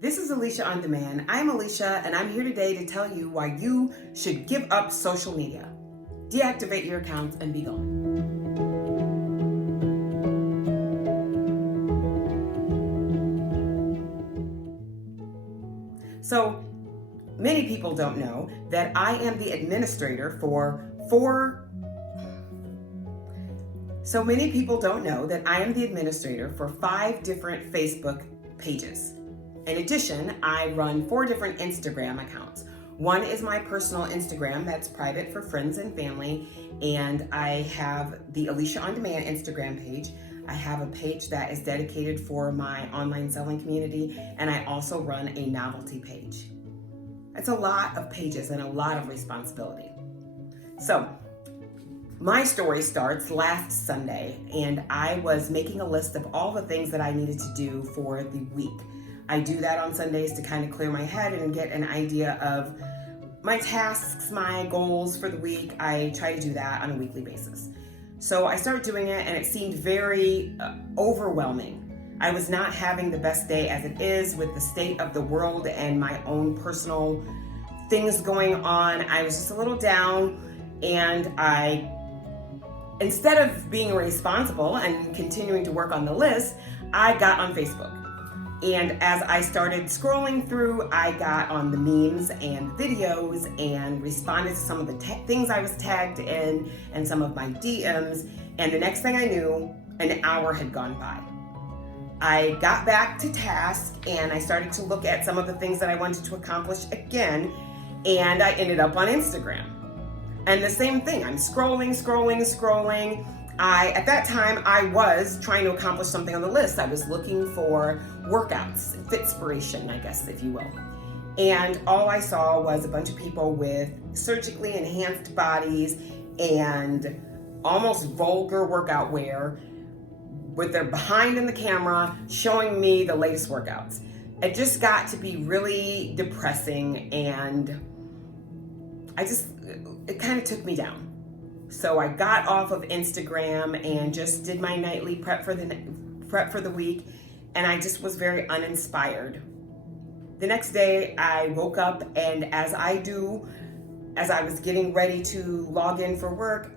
This is Alicia on Demand. I'm Alicia, and I'm here today to tell you why you should give up social media. Deactivate your accounts and be gone. So, many people don't know that I am the administrator for five different Facebook pages. In addition, I run 4 different Instagram accounts. One is my personal Instagram that's private for friends and family, and I have the Alicia on Demand Instagram page. I have a page that is dedicated for my online selling community, and I also run a novelty page. It's a lot of pages and a lot of responsibility. So, my story starts last Sunday, and I was making a list of all the things that I needed to do for the week. I do that on Sundays to kind of clear my head and get an idea of my tasks, my goals for the week. I try to do that on a weekly basis. So I started doing it, and it seemed very overwhelming. I was not having the best day as it is with the state of the world and my own personal things going on. I was just a little down, and instead of being responsible and continuing to work on the list, I got on Facebook. And as I started scrolling through, I got on the memes and videos and responded to some of the things I was tagged in and some of my DMs. And the next thing I knew, an hour had gone by. I got back to task, and I started to look at some of the things that I wanted to accomplish again, and I ended up on Instagram. And the same thing, I'm scrolling. At that time, I was trying to accomplish something on the list. I was looking for workouts, fitspiration, I guess, if you will. And all I saw was a bunch of people with surgically enhanced bodies and almost vulgar workout wear with their behind in the camera showing me the latest workouts. It just got to be really depressing, and it kind of took me down. So I got off of Instagram and just did my nightly prep for the week, and I just was very uninspired. The next day I woke up, and as I was getting ready to log in for work,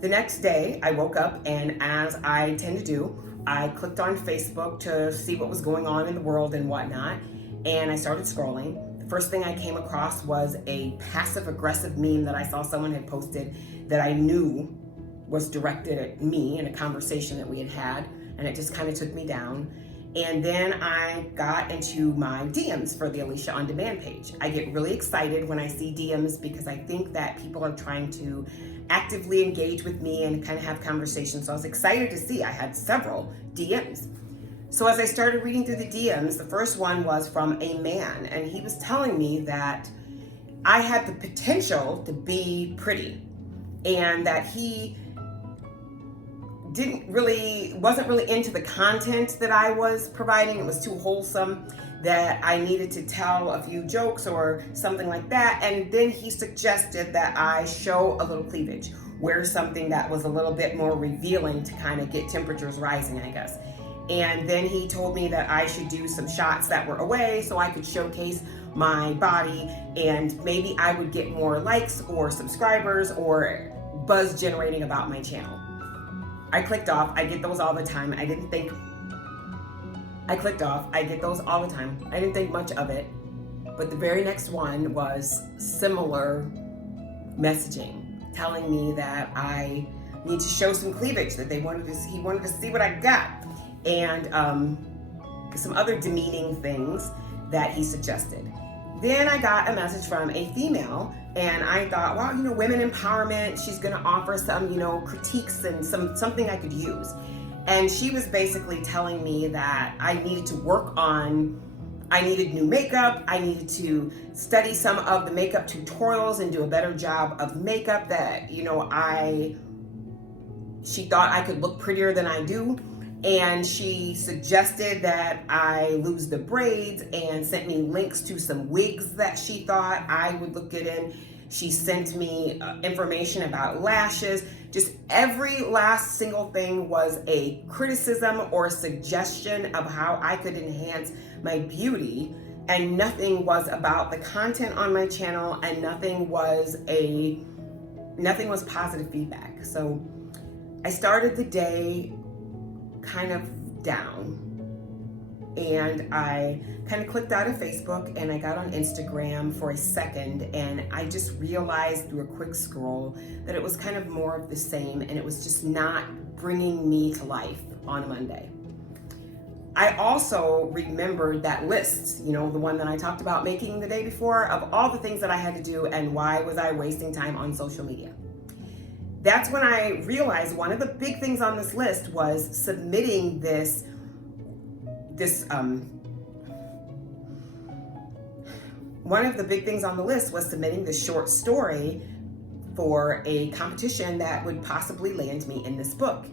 the next day I woke up, and as I tend to do, I clicked on Facebook to see what was going on in the world and whatnot, and I started scrolling. The first thing I came across was a passive-aggressive meme that I saw someone had posted that I knew was directed at me in a conversation that we had had, and it just kind of took me down. And then I got into my DMs for the Alicia on Demand page. I get really excited when I see DMs because I think that people are trying to actively engage with me and kind of have conversations. So I was excited to see I had several DMs. So as I started reading through the DMs, the first one was from a man, and he was telling me that I had the potential to be pretty, and that he wasn't really into the content that I was providing. It was too wholesome, that I needed to tell a few jokes or something like that. And then he suggested that I show a little cleavage, wear something that was a little bit more revealing to kind of get temperatures rising, I guess. And then he told me that I should do some shots that were away so I could showcase my body, and maybe I would get more likes or subscribers or buzz generating about my channel. I clicked off. I get those all the time. I clicked off. I get those all the time. I didn't think much of it. But the very next one was similar messaging, telling me that I need to show some cleavage, that he wanted to see what I got, and some other demeaning things that he suggested. Then I got a message from a female, and I thought, well, women empowerment, she's gonna offer some, critiques and something I could use. And she was basically telling me that I needed new makeup, I needed to study some of the makeup tutorials and do a better job of makeup, that, she thought I could look prettier than I do. And she suggested that I lose the braids and sent me links to some wigs that she thought I would look good in. She sent me information about lashes. Just every last single thing was a criticism or suggestion of how I could enhance my beauty, and nothing was about the content on my channel, and nothing was positive feedback. So I started the day kind of down, and I kind of clicked out of Facebook and I got on Instagram for a second, and I just realized through a quick scroll that it was kind of more of the same, and it was just not bringing me to life on a Monday. I also remembered that list, the one that I talked about making the day before, of all the things that I had to do and why was I wasting time on social media. That's when I realized one of the big things on this list was submitting one of the big things on the list was submitting this short story for a competition that would possibly land me in this book.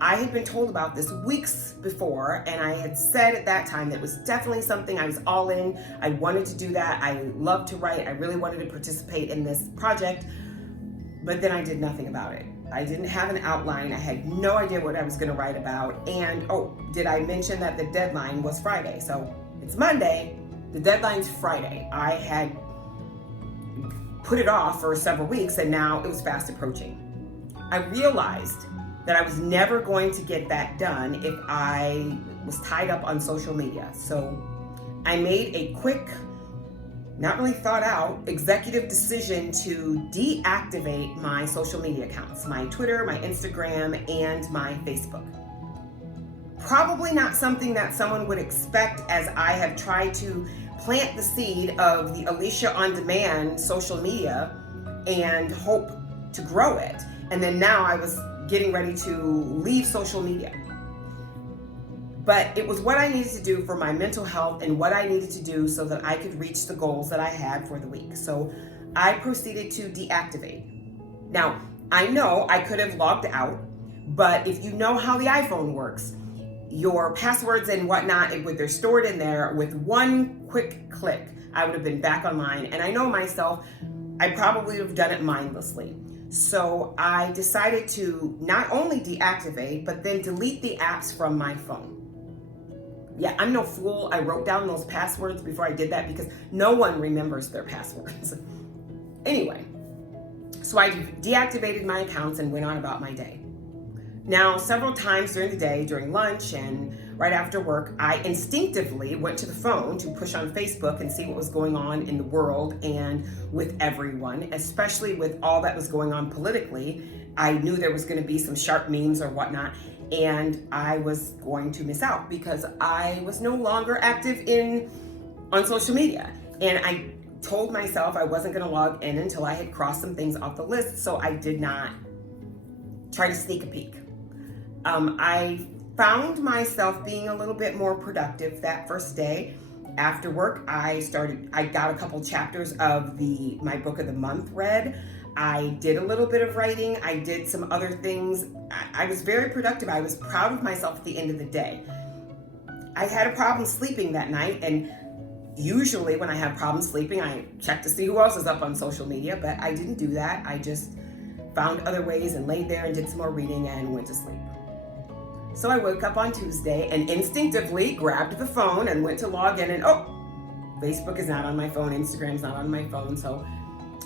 I had been told about this weeks before, and I had said at that time that it was definitely something I was all in. I wanted to do that. I love to write. I really wanted to participate in this project, but then I did nothing about it. I didn't have an outline. I had no idea what I was going to write about. And did I mention that the deadline was Friday? So it's Monday. The deadline's Friday. I had put it off for several weeks, and now it was fast approaching. I realized that I was never going to get that done if I was tied up on social media. So I made a quick, not really thought out, executive decision to deactivate my social media accounts, my Twitter, my Instagram, and my Facebook. Probably not something that someone would expect, as I have tried to plant the seed of the Alicia On Demand social media and hope to grow it. And then now I was getting ready to leave social media. But it was what I needed to do for my mental health and what I needed to do so that I could reach the goals that I had for the week. So I proceeded to deactivate. Now, I know I could have logged out, but if you know how the iPhone works, your passwords and whatnot, they're stored in there. With one quick click, I would have been back online. And I know myself, I probably would have done it mindlessly. So I decided to not only deactivate, but then delete the apps from my phone. Yeah, I'm no fool. I wrote down those passwords before I did that because no one remembers their passwords. Anyway, so I deactivated my accounts and went on about my day. Now, several times during the day, during lunch and right after work, I instinctively went to the phone to push on Facebook and see what was going on in the world and with everyone, especially with all that was going on politically. I knew there was going to be some sharp memes or whatnot, and I was going to miss out because I was no longer active on social media. And I told myself I wasn't going to log in until I had crossed some things off the list, so I did not try to sneak a peek. I found myself being a little bit more productive that first day. After work, I got a couple chapters of my book of the month read. I did a little bit of writing. I did some other things. I was very productive. I was proud of myself at the end of the day. I had a problem sleeping that night, and usually when I have problems sleeping, I check to see who else is up on social media, but I didn't do that. I just found other ways and laid there and did some more reading and went to sleep. So I woke up on Tuesday and instinctively grabbed the phone and went to log in, and Facebook is not on my phone, Instagram's not on my phone, so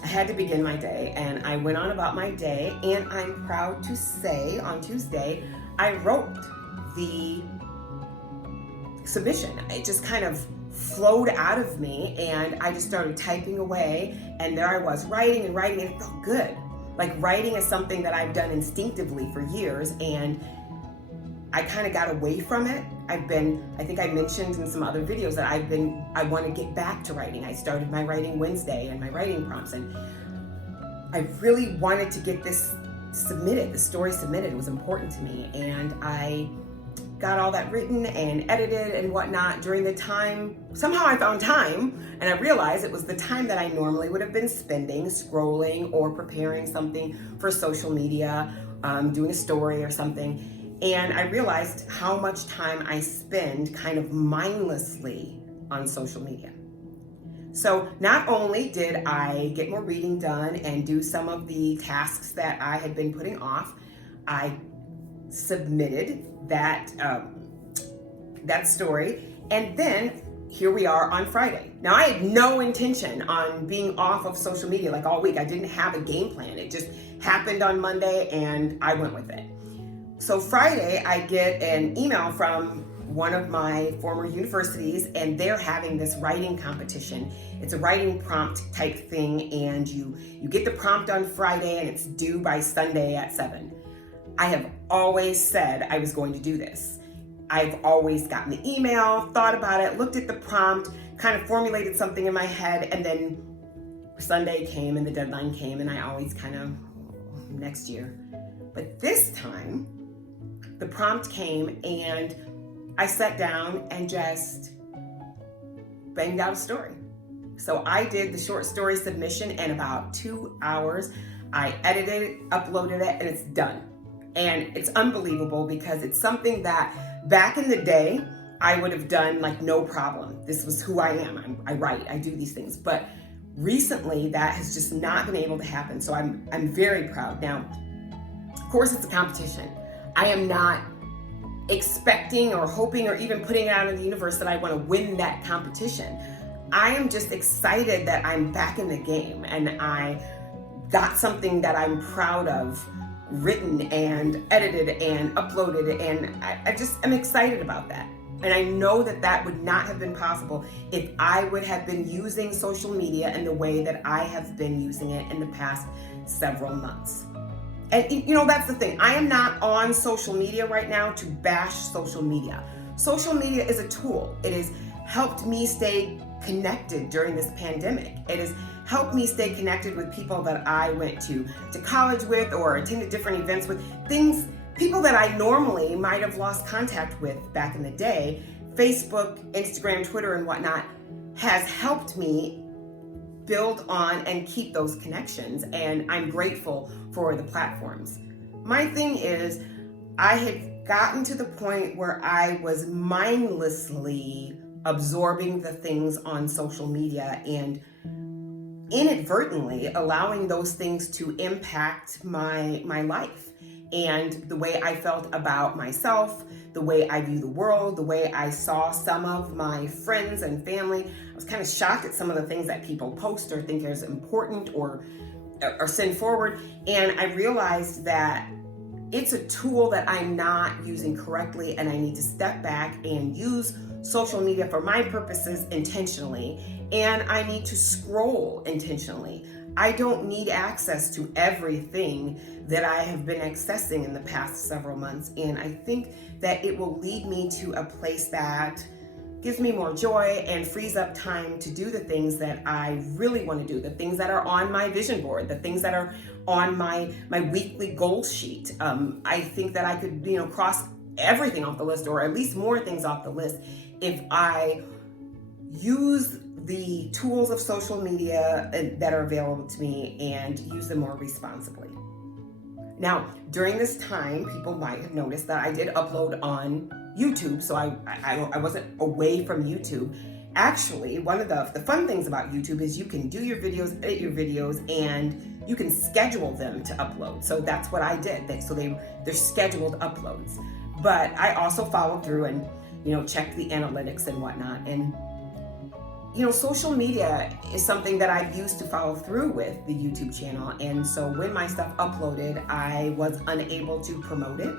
I had to begin my day, and I went on about my day, and I'm proud to say on Tuesday, I wrote the submission. It just kind of flowed out of me, and I just started typing away, and there I was writing, and it felt good. Like, writing is something that I've done instinctively for years, and I kind of got away from it. I think I mentioned in some other videos that I want to get back to writing. I started my Writing Wednesday and my writing prompts, and I really wanted to get this submitted, the story submitted. It was important to me, and I got all that written and edited and whatnot during the time. Somehow I found time, and I realized it was the time that I normally would have been spending scrolling or preparing something for social media, doing a story or something. And I realized how much time I spend kind of mindlessly on social media. So not only did I get more reading done and do some of the tasks that I had been putting off, I submitted that story, and then here we are on Friday. Now, I had no intention on being off of social media like all week. I didn't have a game plan. It just happened on Monday and I went with it. So Friday, I get an email from one of my former universities, and they're having this writing competition. It's a writing prompt type thing, and you get the prompt on Friday and it's due by Sunday at 7. I have always said I was going to do this. I've always gotten the email, thought about it, looked at the prompt, kind of formulated something in my head, and then Sunday came and the deadline came, and I always kind of, next year. But this time, the prompt came and I sat down and just banged out a story. So I did the short story submission in about 2 hours. I edited it, uploaded it, and it's done. And it's unbelievable because it's something that back in the day, I would have done like no problem. This was who I am. I write, I do these things. But recently that has just not been able to happen. So I'm very proud. Now, of course it's a competition. I am not expecting or hoping or even putting it out in the universe that I want to win that competition. I am just excited that I'm back in the game and I got something that I'm proud of written and edited and uploaded, and I'm excited about that. And I know that that would not have been possible if I would have been using social media in the way that I have been using it in the past several months. And you know, that's the thing. I am not on social media right now to bash social media. Social media is a tool. It has helped me stay connected during this pandemic. It has helped me stay connected with people that I went to college with or attended different events with, people that I normally might have lost contact with back in the day. Facebook, Instagram, Twitter, and whatnot has helped me build on and keep those connections, and I'm grateful for the platforms. My thing is, I had gotten to the point where I was mindlessly absorbing the things on social media and inadvertently allowing those things to impact my life and the way I felt about myself, the way I view the world, the way I saw some of my friends and family. I was kind of shocked at some of the things that people post or think is important or send forward. And I realized that it's a tool that I'm not using correctly, and I need to step back and use social media for my purposes intentionally, and I need to scroll intentionally. I don't need access to everything that I have been accessing in the past several months, and I think that it will lead me to a place that gives me more joy and frees up time to do the things that I really want to do, the things that are on my vision board, the things that are on my weekly goal sheet. I think that I could, cross everything off the list, or at least more things off the list, if I use the tools of social media that are available to me and use them more responsibly. Now, during this time, people might have noticed that I did upload on YouTube, so I wasn't away from YouTube. Actually, one of the fun things about YouTube is you can do your videos, edit your videos, and you can schedule them to upload. So that's what I did. So they're scheduled uploads. But I also followed through and checked the analytics and whatnot. And social media is something that I've used to follow through with the YouTube channel. And so when my stuff uploaded, I was unable to promote it.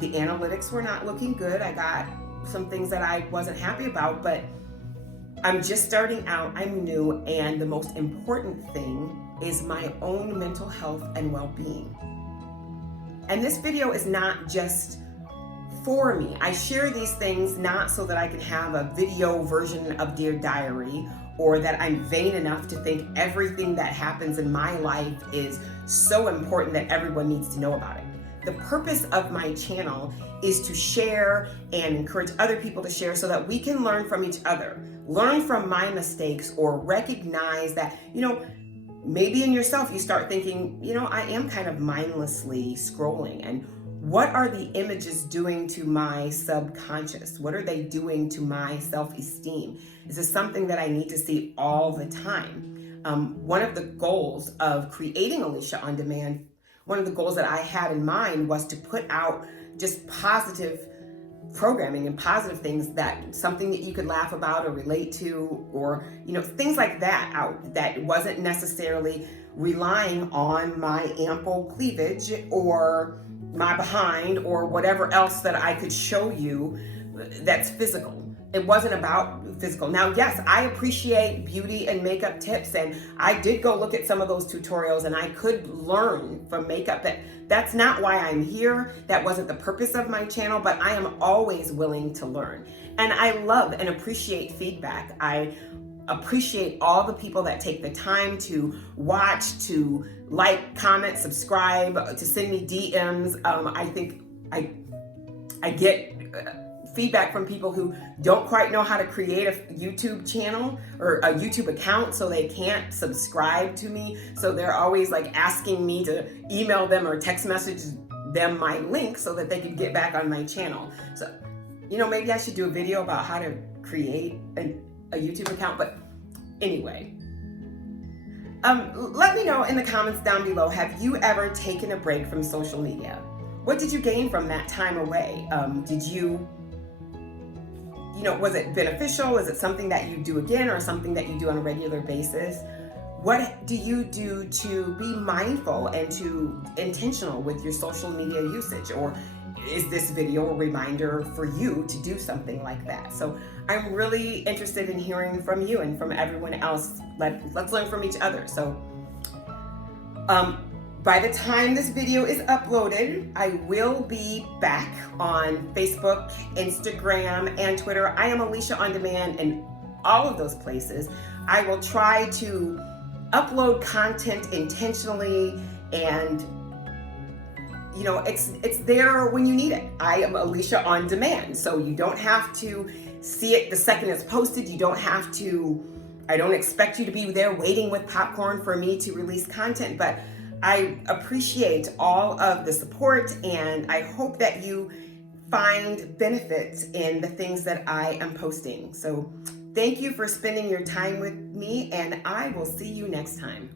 The analytics were not looking good. I got some things that I wasn't happy about, but I'm just starting out. I'm new. And the most important thing is my own mental health and well-being. And this video is not just for me. I share these things not so that I can have a video version of Dear Diary, or that I'm vain enough to think everything that happens in my life is so important that everyone needs to know about it. The purpose of my channel is to share and encourage other people to share so that we can learn from each other, learn from my mistakes, or recognize that, maybe in yourself you start thinking, I am kind of mindlessly scrolling, and what are the images doing to my subconscious? What are they doing to my self-esteem? Is this something that I need to see all the time? One of the goals of creating Alicia On Demand, one of the goals that I had in mind was to put out just positive programming and positive things, that something that you could laugh about or relate to, or things like that out, that wasn't necessarily relying on my ample cleavage or my behind or whatever else that I could show you that's physical. It wasn't about physical. Now, yes, I appreciate beauty and makeup tips, and I did go look at some of those tutorials, and I could learn from makeup. That's not why I'm here. That wasn't the purpose of my channel, but I am always willing to learn. And I love and appreciate feedback. I appreciate all the people that take the time to watch, to like, comment, subscribe, to send me DMs. I think I get feedback from people who don't quite know how to create a YouTube channel or a YouTube account, so they can't subscribe to me. So they're always like asking me to email them or text message them my link so that they can get back on my channel. So, maybe I should do a video about how to create a YouTube account. But anyway, let me know in the comments down below, have you ever taken a break from social media? What did you gain from that time away? Did you was it beneficial? Is it something that you do again, or something that you do on a regular basis? What do you do to be mindful and to intentional with your social media usage? Or is this video a reminder for you to do something like that? So I'm really interested in hearing from you and from everyone else. Let's learn from each other. So by the time this video is uploaded, I will be back on Facebook, Instagram, and Twitter. I am Alicia On Demand in all of those places. I will try to upload content intentionally, and it's there when you need it. I am Alicia On Demand, so you don't have to see it the second it's posted. I don't expect you to be there waiting with popcorn for me to release content, but I appreciate all of the support, and I hope that you find benefits in the things that I am posting. So thank you for spending your time with me, and I will see you next time.